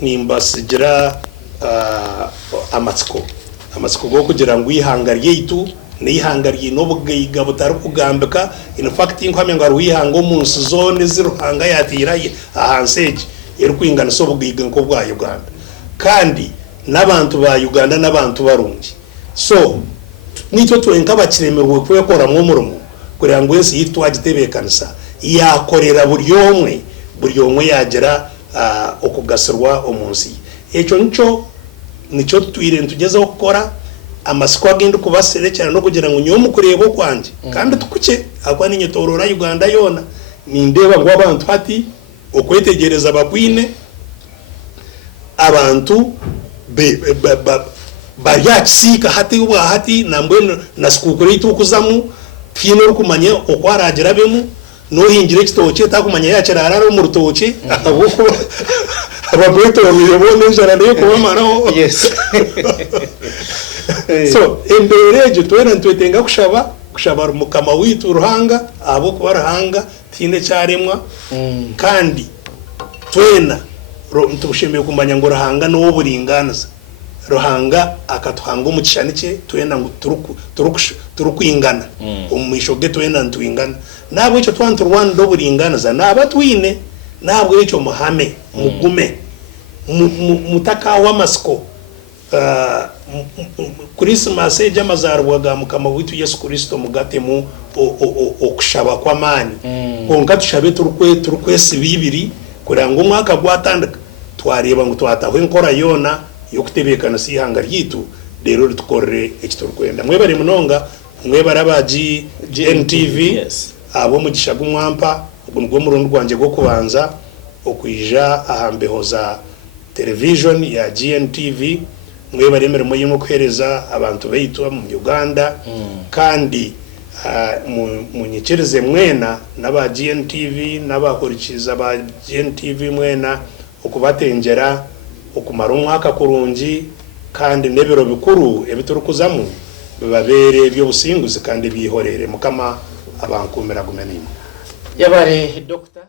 nimbasigira amatsiko go kugira ngo ihangariye itu nihangariye no bugiga butari kugambika in fact inkwame ngo ruyihango munsi zone ziruhanga yatiraye ahanseje yerukwingana so bugiga nko bwa Uganda kandi n'abantu ba Uganda n'abantu barungi so nitwe twenka bakiremerwe kwekora mu murumo kugira ngo yese yitwagiitebekanisa yakorera buri omwe yagera okugasirwa omunsi echo nico twire ntugeze okora amasiko agenda kubaserekera no kugira ngo nyomu kurebo kwanje kandi tukuke akwa ninyetorora Uganda yona nindeba ngo abantu hati okwetegereza bakwine abantu baryakisika hati nambwe nasikukure itukuzamu twine rukumanye okwaragira bemu no hingire kitoke takumanya yacera araro mu rutoke abuko abagwito babone njara ndiye kubamaraho yes so embereje twena ntwetenga kushaba mukama witu ruhanga abo kubarahanga tine cyaremwa kandi twena ntubushimiye kumanya ngo ruhanga no buringaniza ruhanga akatuhanga umucishanike twena ngo turukwingana umishoge twena ntwingana nabo ico twantu Rwanda buringaniza nabatwine nabwo ico muhame mugume mutaka wa masiko Christmas ejamazarwaga mukama witu Yesu Kristo mugatemu okushaba kwa mani konga tushabe turukwesi bibiri kurango umwaka gwatandika twareba ngo twataho inkora yona yo kutebekana sihanga ryitu rero ritukorere ekiturkwenda mwebare munonga mwebara baji GNTV yes. Abo mugishaga umwampa ubwo murundo rwanje go kubanza okwija ahambehoza television ya GNTV mwebaremere muyimo kwereza abantu beitu mu Uganda kandi munyikereze mwena naba GNTV nabakurikiza ba GNTV mwena okubatengera okumara umwaka kurungi kandi nebiro bikuru ebiturukuzamu babere byo businguzi kandi bihorere mukama abankumira gumenimo yabare Dr.